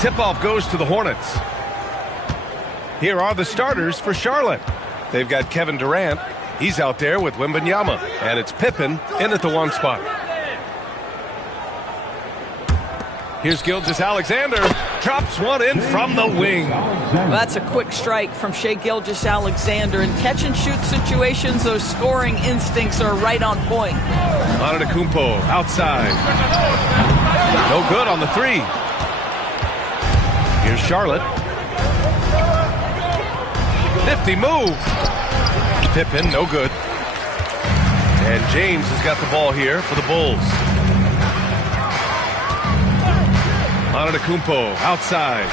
Tip-off goes to the Hornets. Here are the starters for Charlotte. They've got Kevin Durant. He's out there with Wembanyama. And it's Pippen in at the 1 spot. Here's Gilgeous-Alexander. Drops one in from the wing. Well, that's a quick strike from Shai Gilgeous-Alexander. In catch-and-shoot situations, those scoring instincts are right on point. Antetokounmpo outside. No good on the 3. Here's Charlotte. Nifty move. Pippen, no good. And James has got the ball here for the Bulls. Antetokounmpo outside.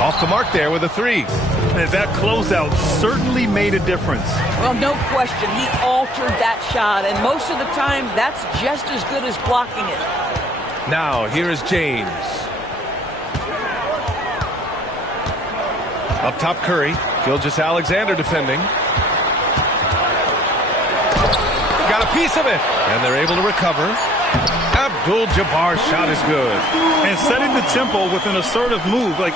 Off the mark there with a 3. And that closeout certainly made a difference. Well, no question. He altered that shot, and most of the time, that's just as good as blocking it. Now, here is James. Up top, Curry. Gilgeous-Alexander defending. Got a piece of it, and they're able to recover. Abdul-Jabbar's shot is good. And setting the tempo with an assertive move. Like,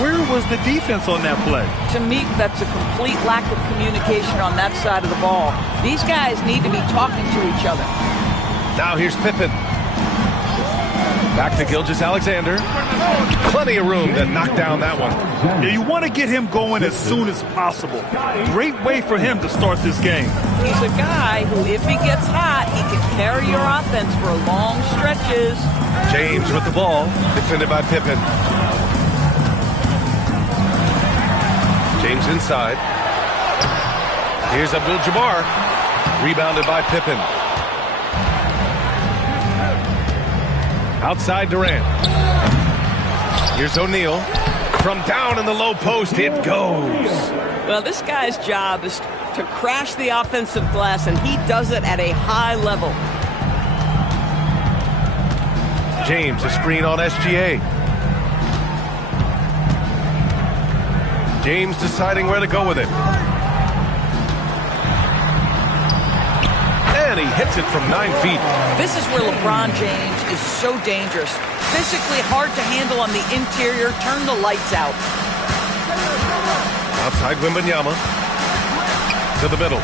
where was the defense on that play? To me, that's a complete lack of communication on that side of the ball. These guys need to be talking to each other. Now here's Pippen. Back to Gilgeous-Alexander. Plenty of room to knock down that one. Yeah, you want to get him going as soon as possible. Great way for him to start this game. He's a guy who, if he gets hot, he can carry your offense for long stretches. James with the ball, defended by Pippen. James inside. Here's Abdul-Jabbar. Rebounded by Pippen. Outside Durant. Here's O'Neal. From down in the low post, it goes. Well, this guy's job is to crash the offensive glass, and he does it at a high level. James, a screen on SGA. James deciding where to go with it. And he hits it from 9 feet. This is where LeBron James is so dangerous. Physically hard to handle on the interior. Turn the lights out. Outside Wembanyama. To the middle.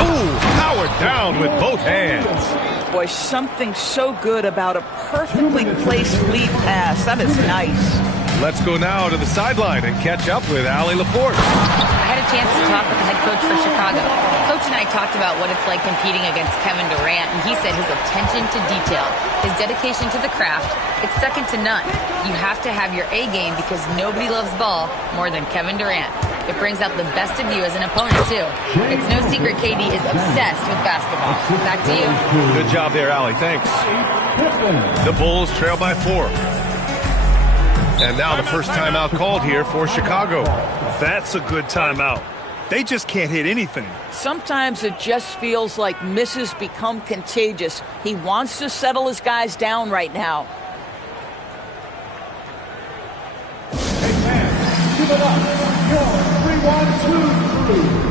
Ooh, powered down with both hands. Boy, something so good about a perfectly placed lead pass. That is nice. Let's go now to the sideline and catch up with Allie LaForce. I had a chance to talk with the head coach for Chicago. Coach and I talked about what it's like competing against Kevin Durant, and he said his attention to detail, his dedication to the craft, it's second to none. You have to have your A game because nobody loves ball more than Kevin Durant. It brings out the best of you as an opponent, too. It's no secret KD is obsessed with basketball. Back to you. Good job there, Allie. Thanks. The Bulls trail by 4. And now the first timeout called here for Chicago. That's a good timeout. They just can't hit anything. Sometimes it just feels like misses become contagious. He wants to settle his guys down right now. Hey, fans, give it up. Your 3-1-2-3.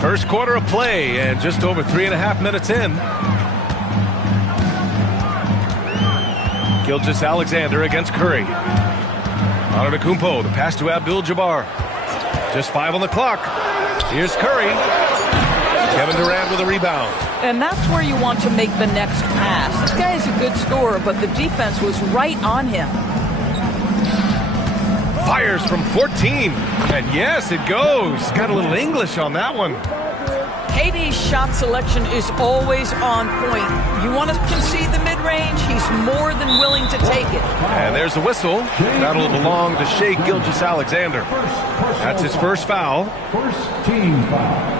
First quarter of play and just over 3.5 minutes in. Gilgeous-Alexander against Curry. Antetokounmpo, the pass to Abdul-Jabbar. Just 5 on the clock. Here's Curry. Kevin Durant with a rebound. And that's where you want to make the next pass. This guy is a good scorer, but the defense was right on him. Fires from 14. And yes, it goes. Got a little English on that one. KD's shot selection is always on point. You want to concede the mid-range, he's more than willing to take it. And there's the whistle. That'll belong to Shai Gilgeous-Alexander. That's his first foul. First team foul.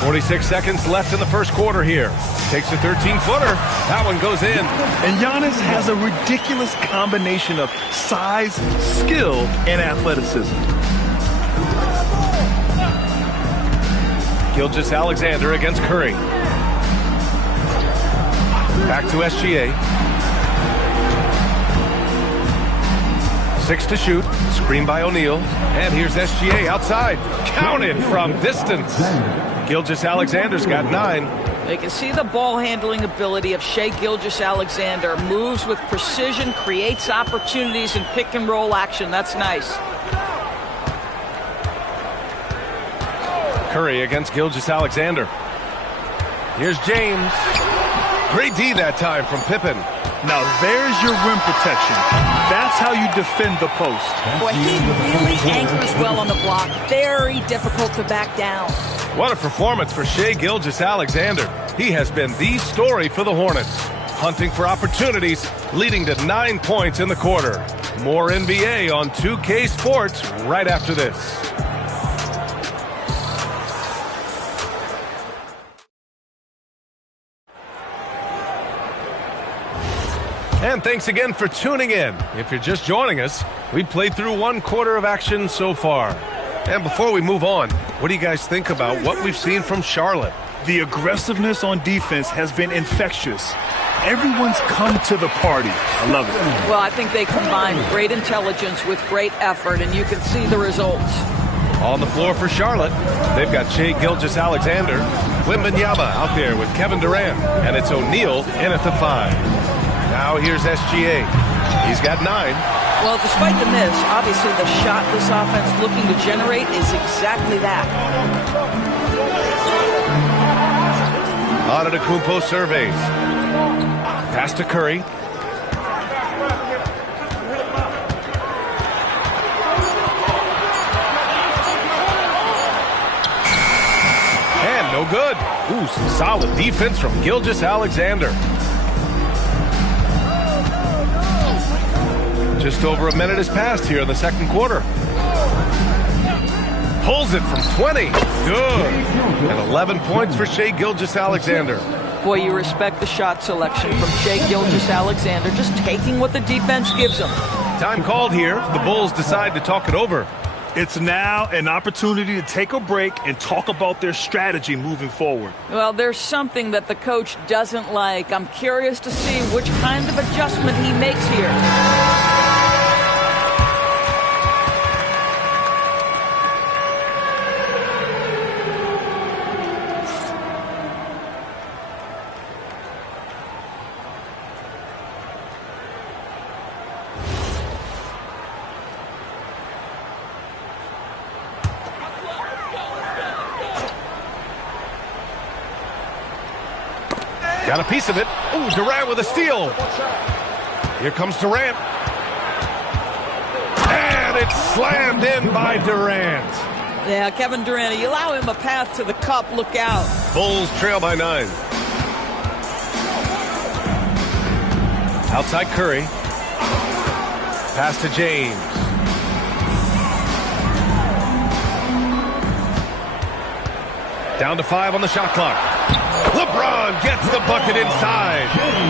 46 seconds left in the first quarter here. Takes a 13-footer. That one goes in. And Giannis has a ridiculous combination of size, skill, and athleticism. Gilgeous-Alexander against Curry. Back to SGA. 6 to shoot. Screen by O'Neal. And here's SGA outside. Counted from distance. Gilgeous-Alexander's got 9. They can see the ball handling ability of Shai Gilgeous-Alexander. Moves with precision, creates opportunities in pick and roll action. That's nice. Curry against Gilgeous-Alexander. Here's James. Great D that time from Pippen. Now there's your rim protection. That's how you defend the post. Boy, he really anchors well on the block. Very difficult to back down. What a performance for Shai Gilgeous-Alexander. He has been the story for the Hornets. Hunting for opportunities, leading to 9 points in the quarter. More NBA on 2K Sports right after this. And thanks again for tuning in. If you're just joining us, we played through 1 quarter of action so far. And before we move on, what do you guys think about what we've seen from Charlotte? The aggressiveness on defense has been infectious. Everyone's come to the party. I love it. Well, I think they combine great intelligence with great effort, and you can see the results. On the floor for Charlotte, they've got Shai Gilgeous-Alexander, Wembanyama out there with Kevin Durant, and it's O'Neal in at the 5. Now here's SGA. He's got 9. Well, despite the miss, obviously the shot this offense looking to generate is exactly that. Antetokounmpo surveys. Pass to Curry. And no good. Ooh, some solid defense from Gilgeous-Alexander. Just over a minute has passed here in the second quarter. Pulls it from 20. Good. And 11 points for Shai Gilgeous-Alexander. Boy, you respect the shot selection from Shai Gilgeous-Alexander, just taking what the defense gives him. Time called here. The Bulls decide to talk it over. It's now an opportunity to take a break and talk about their strategy moving forward. Well, there's something that the coach doesn't like. I'm curious to see which kind of adjustment he makes here. Got a piece of it. Ooh, Durant with a steal. Here comes Durant. And it's slammed in by Durant. Yeah, Kevin Durant, you allow him a path to the cup, look out. Bulls trail by 9. Outside Curry. Pass to James. Down to 5 on the shot clock. LeBron gets the bucket inside.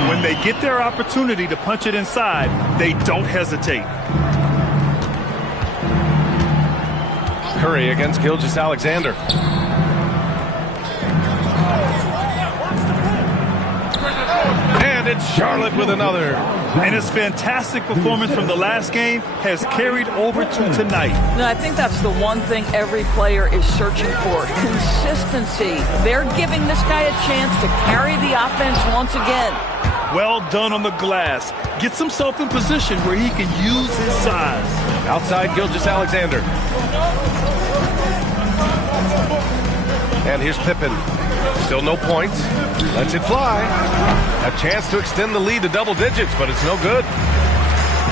When they get their opportunity to punch it inside, they don't hesitate. Curry against Gilgeous-Alexander. And it's Charlotte with another. And his fantastic performance from the last game has carried over to tonight. No, I think that's the one thing every player is searching for. Consistency. They're giving this guy a chance to carry the offense once again. Well done on the glass. Gets himself in position where he can use his size. Outside Gilgeous-Alexander. And here's Pippen. Still no points. Lets it fly. A chance to extend the lead to double digits, but it's no good.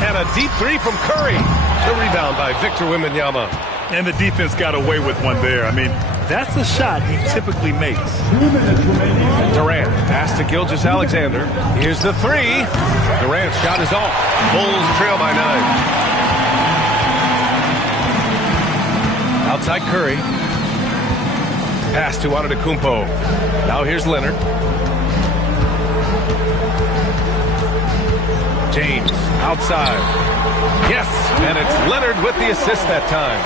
And a deep three from Curry. The rebound by Victor Wembanyama. And the defense got away with one there. I mean, that's a shot he typically makes. Durant pass to Gilgeous-Alexander. Here's the three. Durant's shot is off. Bulls trail by 9. Outside Curry. Pass to Antetokounmpo. Now here's Leonard. James outside. Yes, and it's Leonard with the assist that time.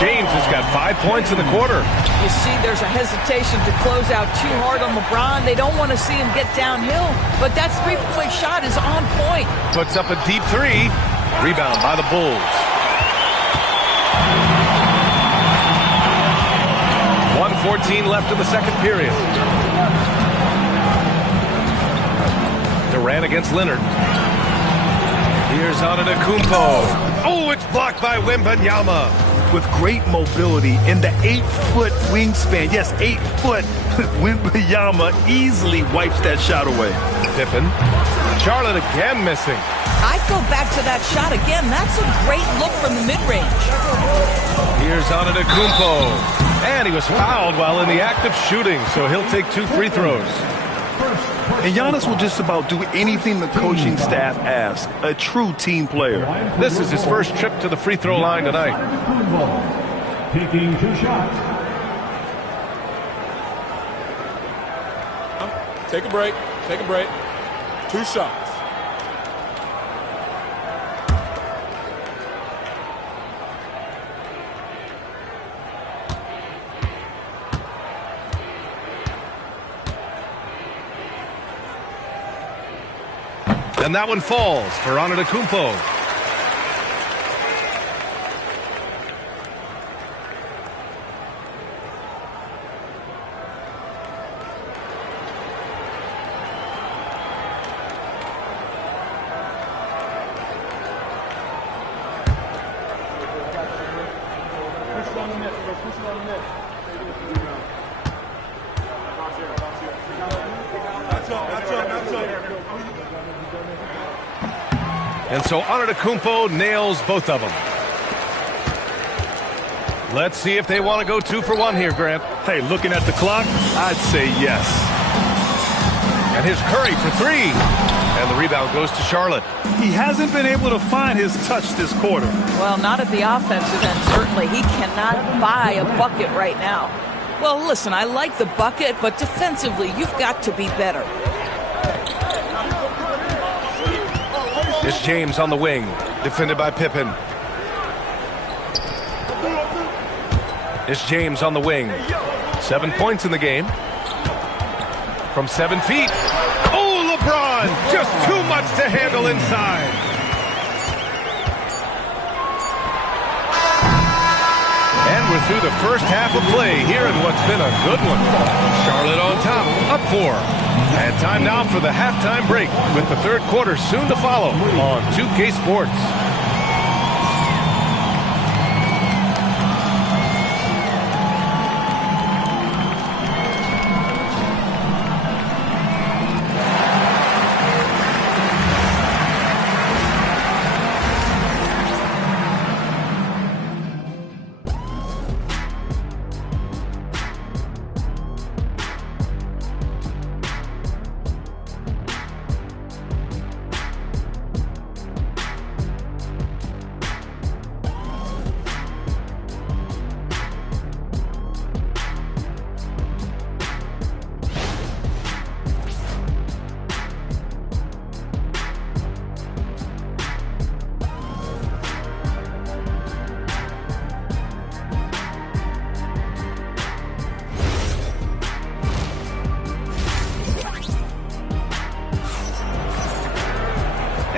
James has got 5 points in the quarter. You see there's a hesitation to close out too hard on LeBron. They don't want to see him get downhill, but that three-point shot is on point. Puts up a deep three. Rebound by the Bulls. 1:14 left in the second period. Durant against Leonard. Here's Antetokounmpo. Oh, it's blocked by Wembanyama. With great mobility in the 8-foot wingspan. Yes, 8 foot. Wembanyama easily wipes that shot away. Pippen. Charlotte again missing. I'd go back to that shot again. That's a great look from the mid-range. Here's Antetokounmpo. And he was fouled while in the act of shooting, so he'll take 2 free throws. And Giannis will just about do anything the coaching staff asks. A true team player. This is his first trip to the free throw line tonight. Taking 2 shots. Take a break. Take a break. 2 shots. And that one falls for Antetokounmpo. And so Antetokounmpo nails both of them. Let's see if they want to go 2 for 1 here, Grant. Hey, looking at the clock, I'd say yes. And here's Curry for 3. And the rebound goes to Charlotte. He hasn't been able to find his touch this quarter. Well, not at the offensive end, certainly. He cannot buy a bucket right now. Well, listen, I like the bucket, but defensively, you've got to be better. It's James on the wing, defended by Pippen. It's James on the wing. 7 points in the game. From 7 feet. Oh, LeBron! Just too much to handle inside. And we're through the first half of play here in what's been a good one. Charlotte on top, up 4. And time now for the halftime break with the third quarter soon to follow on 2K Sports.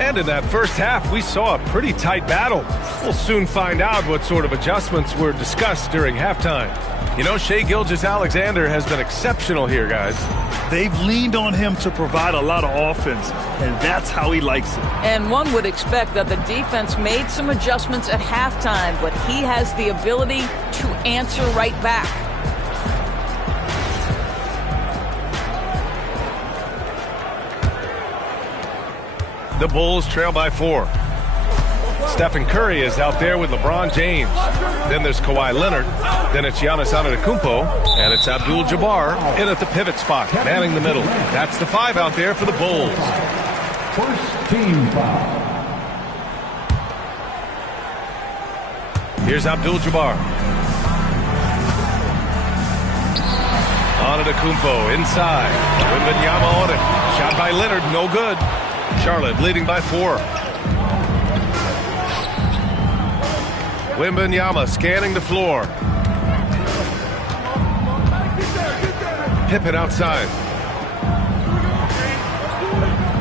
And in that first half, we saw a pretty tight battle. We'll soon find out what sort of adjustments were discussed during halftime. You know, Shai Gilgeous-Alexander has been exceptional here, guys. They've leaned on him to provide a lot of offense, and that's how he likes it. And one would expect that the defense made some adjustments at halftime, but he has the ability to answer right back. The Bulls trail by 4. Stephen Curry is out there with LeBron James. Then there's Kawhi Leonard. Then it's Giannis Antetokounmpo. And it's Abdul-Jabbar in at the pivot spot, manning the middle. That's the 5 out there for the Bulls. First team foul. Here's Abdul-Jabbar. Antetokounmpo inside. Wembanyama on it. Shot by Leonard, no good. Charlotte leading by 4. Wembanyama scanning the floor. Pippen outside.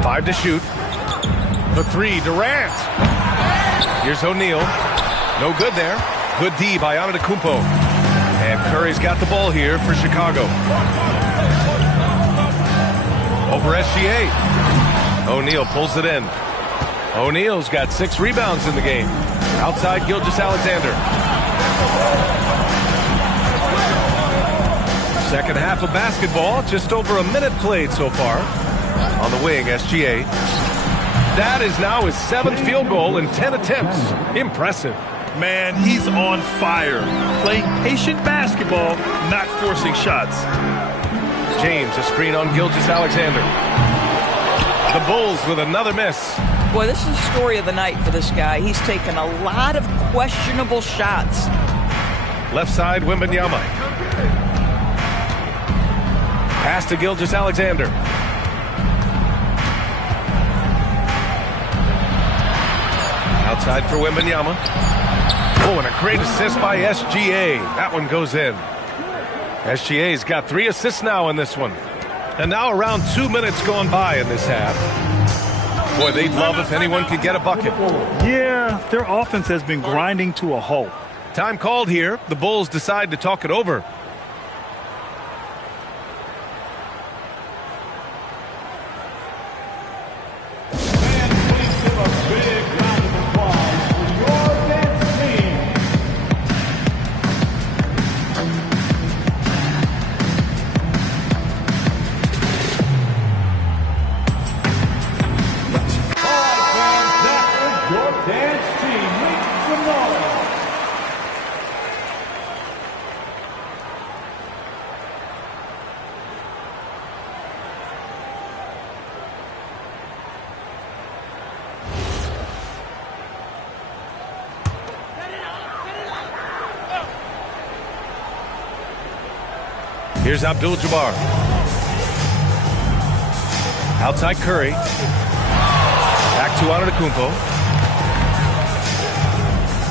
5 to shoot. The 3, Durant. Here's O'Neal. No good there. Good D by Antetokounmpo. And Curry's got the ball here for Chicago. Over SGA. O'Neal pulls it in. O'Neal's got 6 rebounds in the game. Outside Gilgeous-Alexander. Second half of basketball, just over a minute played so far. On the wing, SGA. That is now his 7th field goal in 10 attempts. Impressive. Man, he's on fire. Playing patient basketball, not forcing shots. James, a screen on Gilgeous-Alexander. The Bulls with another miss. Boy, this is the story of the night for this guy. He's taken a lot of questionable shots. Left side, Wembanyama. Pass to Gilgeous-Alexander. Outside for Wembanyama. Oh, and a great assist by SGA. That one goes in. SGA's got 3 assists now in this one. And now around 2 minutes gone by in this half. Boy, they'd love if anyone could get a bucket. Yeah, their offense has been grinding to a halt. Time called here. The Bulls decide to talk it over. Here's Abdul-Jabbar. Outside Curry. Back to Antetokounmpo.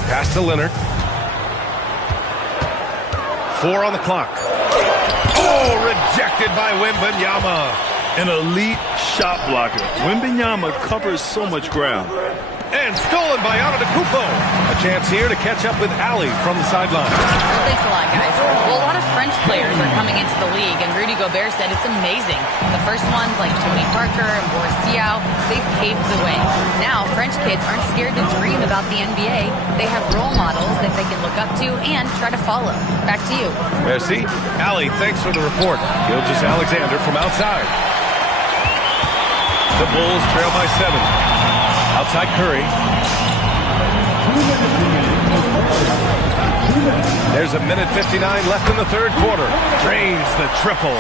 Pass to Leonard. 4 on the clock. Oh, rejected by Wembanyama. An elite shot blocker. Wembanyama covers so much ground. And stolen by Antetokounmpo. A chance here to catch up with Ali from the sideline. Thanks a lot, guys. Well, a lot of French players are coming into the league, and Rudy Gobert said it's amazing. The first ones, like Tony Parker and Boris Diaw, they paved the way. Now, French kids aren't scared to dream about the NBA. They have role models that they can look up to and try to follow. Back to you. Merci. Ali, thanks for the report. Gilgeous-Alexander from outside. The Bulls trail by 7. Outside Curry. There's a minute 59 left in the third quarter. Drains the triple.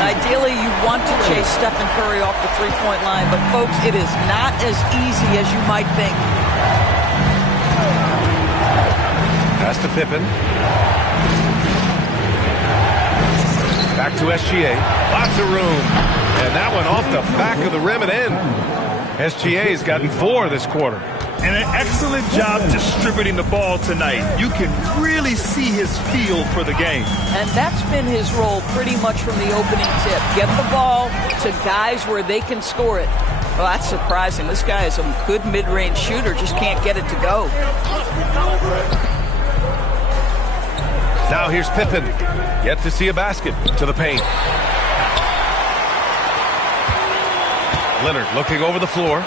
Ideally, you want to chase Stephen Curry off the three-point line, but folks, it is not as easy as you might think. Pass to Pippen. Back to SGA. Lots of room. And that one off the back of the rim and in. SGA's gotten 4 this quarter. And an excellent job distributing the ball tonight. You can really see his feel for the game. And that's been his role pretty much from the opening tip. Get the ball to guys where they can score it. Well, that's surprising. This guy is a good mid-range shooter, just can't get it to go. Now here's Pippen. Yet to see a basket. To the paint. Leonard looking over the floor.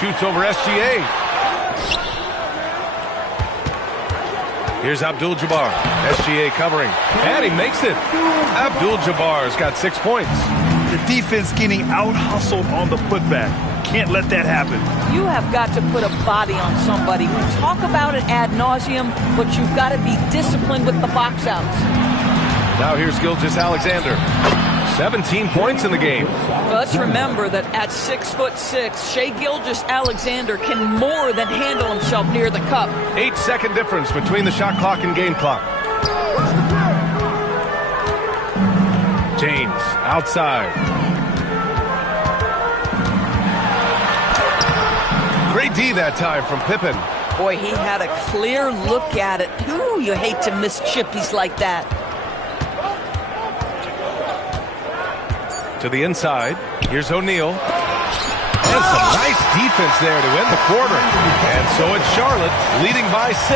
Shoots over SGA. Here's Abdul-Jabbar. SGA covering. And he makes it. Abdul-Jabbar's got 6 points. The defense getting out-hustled on the putback. Can't let that happen. You have got to put a body on somebody. We talk about it ad nauseum, but you've got to be disciplined with the box outs. Now here's Gilgeous-Alexander. 17 points in the game. Well, let's remember that at 6'6", Shai Gilgeous-Alexander can more than handle himself near the cup. 8-second difference between the shot clock and game clock. James outside. Great D that time from Pippen. Boy, he had a clear look at it. Ooh, you hate to miss chippies like that. To the inside. Here's O'Neal. And some nice defense there to end the quarter. And so it's Charlotte leading by 6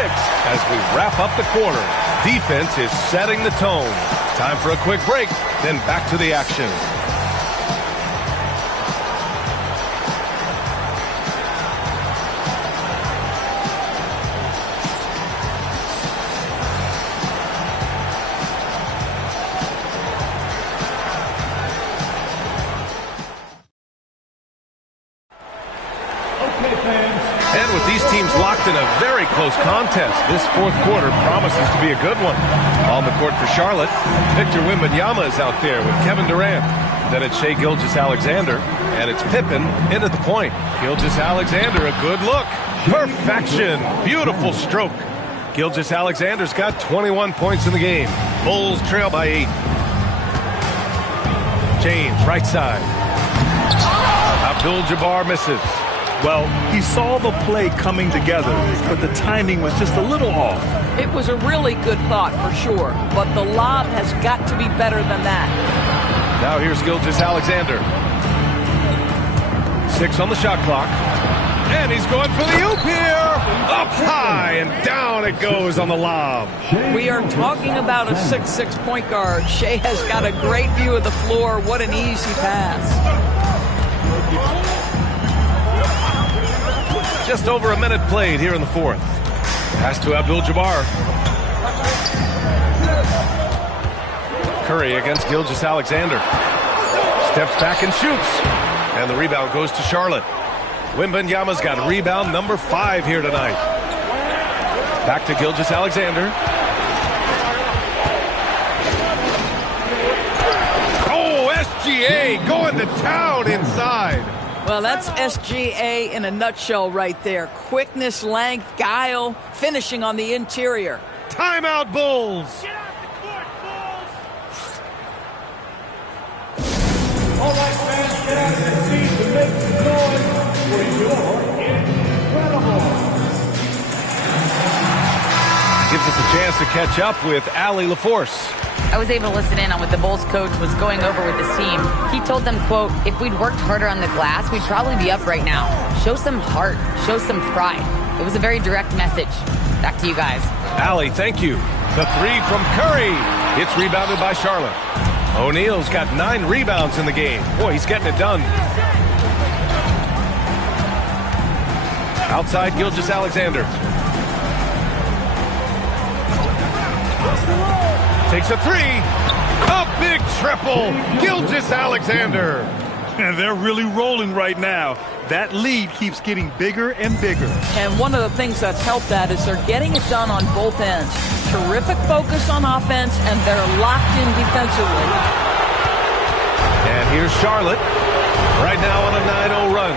as we wrap up the quarter. Defense is setting the tone. Time for a quick break, then back to the action. And with these teams locked in a very close contest, this fourth quarter promises to be a good one. On the court for Charlotte, Victor Wembanyama is out there with Kevin Durant. Then it's Shai Gilgeous-Alexander, and it's Pippen in at the point. Gilgeous-Alexander, a good look. Perfection. Beautiful stroke. Gilgeous-Alexander's got 21 points in the game. Bulls trail by 8. James, right side. Abdul-Jabbar misses. Well, he saw the play coming together, but the timing was just a little off. It was a really good thought for sure, but the lob has got to be better than that. Now here's Gilgeous-Alexander. 6 on the shot clock. And he's going for the oop here. Up high and down it goes on the lob. We are talking about a 6'6" point guard. Shai has got a great view of the floor. What an easy pass. Just over a minute played here in the fourth. Pass to Abdul-Jabbar. Curry against Gilgeous-Alexander. Steps back and shoots. And the rebound goes to Charlotte. Wembanyama's got rebound number 5 here tonight. Back to Gilgeous-Alexander. Oh, SGA going to town inside. Well, that's SGA in a nutshell right there. Quickness, length, guile, finishing on the interior. Timeout, Bulls. Get out the court, Bulls! All right, fans, get out the seats and make some noise for your incredible. Gives us a chance to catch up with Allie LaForce. I was able to listen in on what the Bulls coach was going over with his team. He told them, quote, if we'd worked harder on the glass, we'd probably be up right now. Show some heart. Show some pride. It was a very direct message. Back to you guys. Allie, thank you. The 3 from Curry. It's rebounded by Charlotte. O'Neal's got 9 rebounds in the game. Boy, he's getting it done. Outside, Gilgeous-Alexander. Takes a 3. A big triple. Gilgeous-Alexander. And they're really rolling right now. That lead keeps getting bigger and bigger. And one of the things that's helped that is they're getting it done on both ends. Terrific focus on offense, and they're locked in defensively. And here's Charlotte. Right now on a 9-0 run.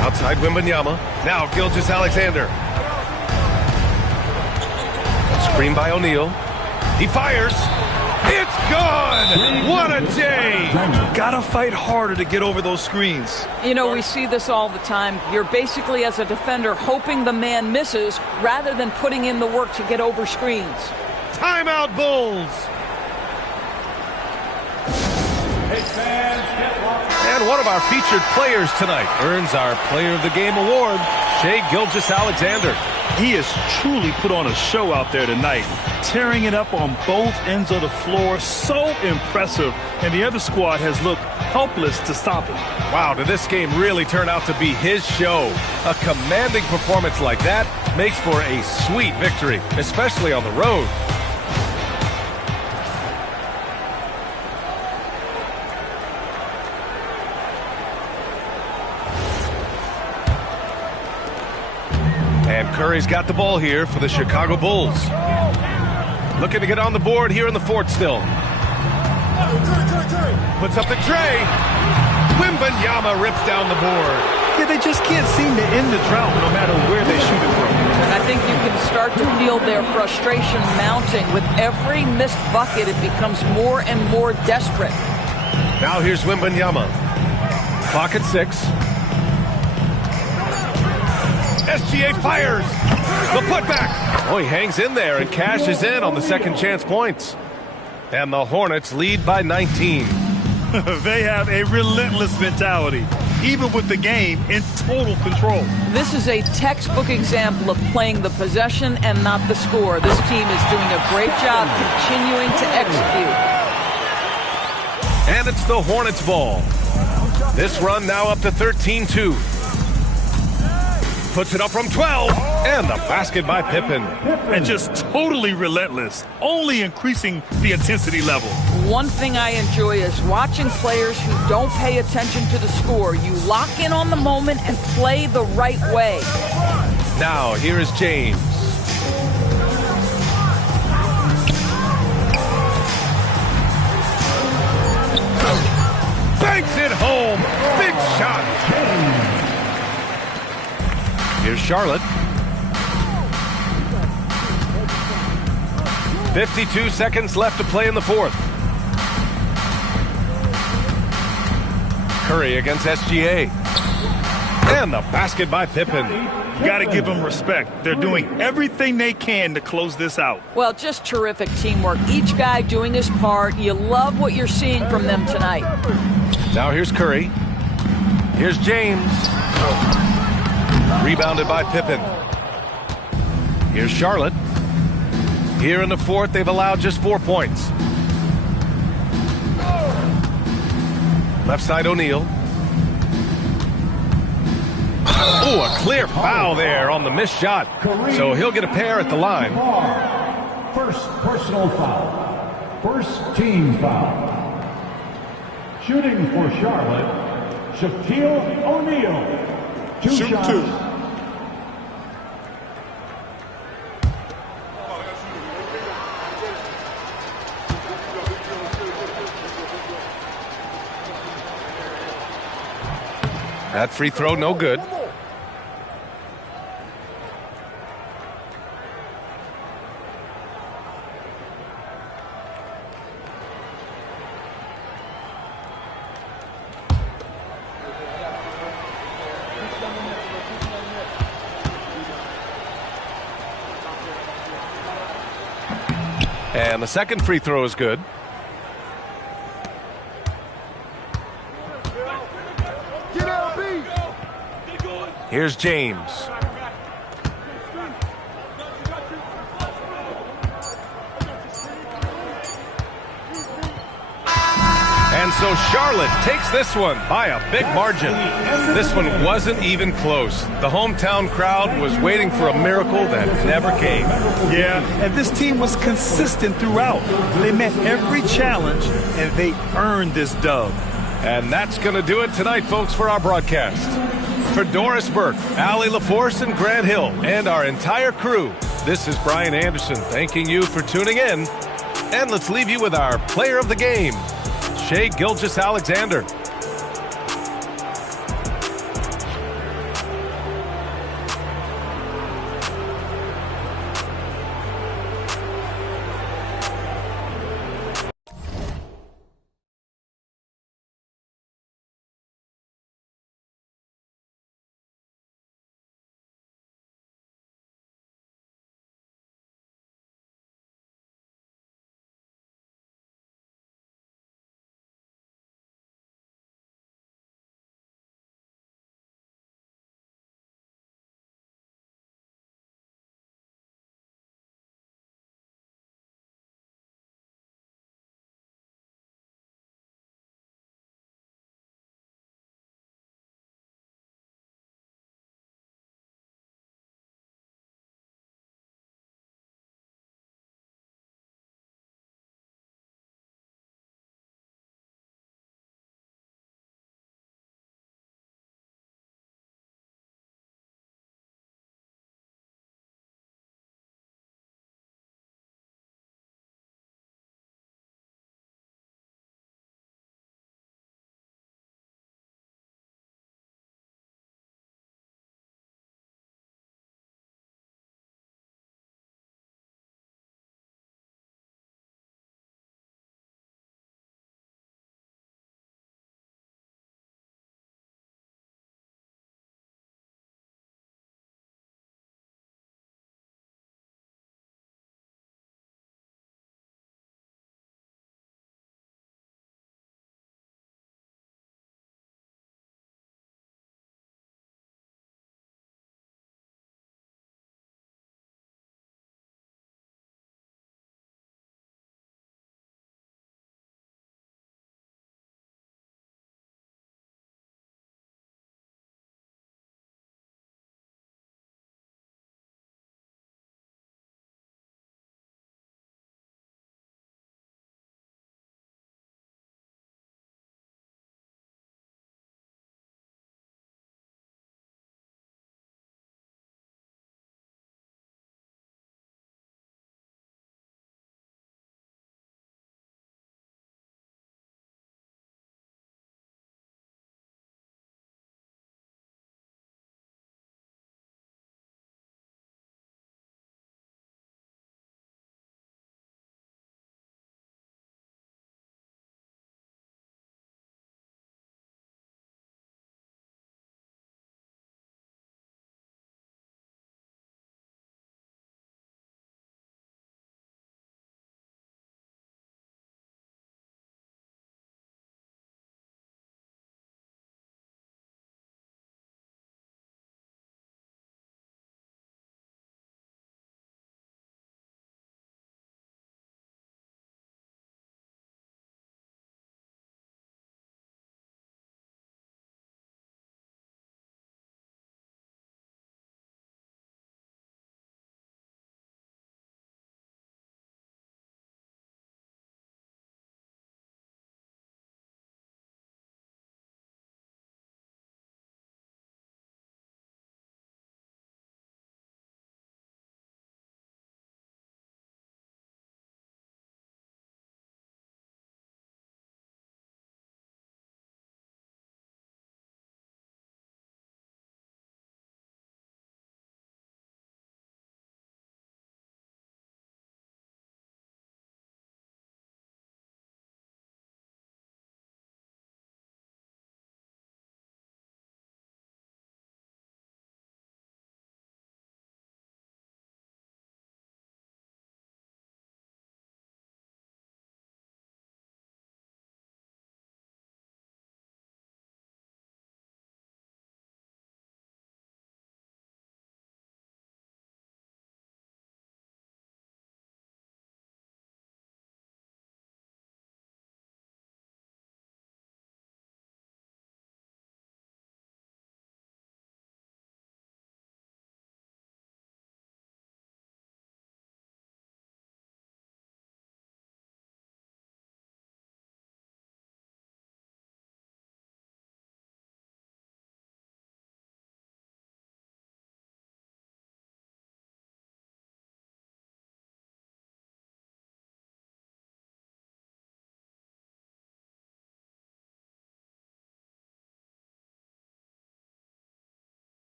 Outside Wembanyama. Now Gilgeous-Alexander. Screen by O'Neal. He fires. It's good! What a day! Gotta fight harder to get over those screens. You know, we see this all the time. You're basically, as a defender, hoping the man misses rather than putting in the work to get over screens. Timeout, Bulls! And one of our featured players tonight earns our Player of the Game award, Shai Gilgeous-Alexander. He has truly put on a show out there tonight, tearing it up on both ends of the floor. So impressive, and the other squad has looked helpless to stop him. Wow, did this game really turn out to be his show? A commanding performance like that makes for a sweet victory, especially on the road. And Curry's got the ball here for the Chicago Bulls. Looking to get on the board here in the fourth still. Puts up the tray. Wembanyama rips down the board. Yeah, they just can't seem to end the drought no matter where they shoot it from. And I think you can start to feel their frustration mounting. With every missed bucket, it becomes more and more desperate. Now here's Wembanyama. Clock at 6. SGA fires. The putback. Oh, he hangs in there and cashes in on the second chance points. And the Hornets lead by 19. They have a relentless mentality, even with the game in total control. This is a textbook example of playing the possession and not the score. This team is doing a great job continuing to execute. And it's the Hornets' ball. This run now up to 13-2. Puts it up from 12, and the basket by Pippen. And just totally relentless, only increasing the intensity level. One thing I enjoy is watching players who don't pay attention to the score. You lock in on the moment and play the right way. Now, here is James. Banks it home. Big shot. Here's Charlotte. 52 seconds left to play in the fourth. Curry against SGA. And the basket by Pippen. You got to give them respect. They're doing everything they can to close this out. Well, just terrific teamwork. Each guy doing his part. You love what you're seeing from them tonight. Now here's Curry. Here's James. Rebounded by Pippen. Here's Charlotte. Here in the fourth, they've allowed just 4 points. Left side, O'Neal. Oh, a clear foul there on the missed shot. So he'll get a pair at the line. First personal foul. First team foul. Shooting for Charlotte, Shaquille O'Neal. Shoot shots. 2. That free throw, no good. And the second free throw is good. Here's James. And so Charlotte takes this one by a big margin. This one wasn't even close. The hometown crowd was waiting for a miracle that never came. Yeah, and this team was consistent throughout. They met every challenge, and they earned this dub. And that's going to do it tonight, folks, for our broadcast. For Doris Burke, Allie LaForce, and Grant Hill, and our entire crew, this is Brian Anderson thanking you for tuning in. And let's leave you with our player of the game, Shai Gilgeous-Alexander.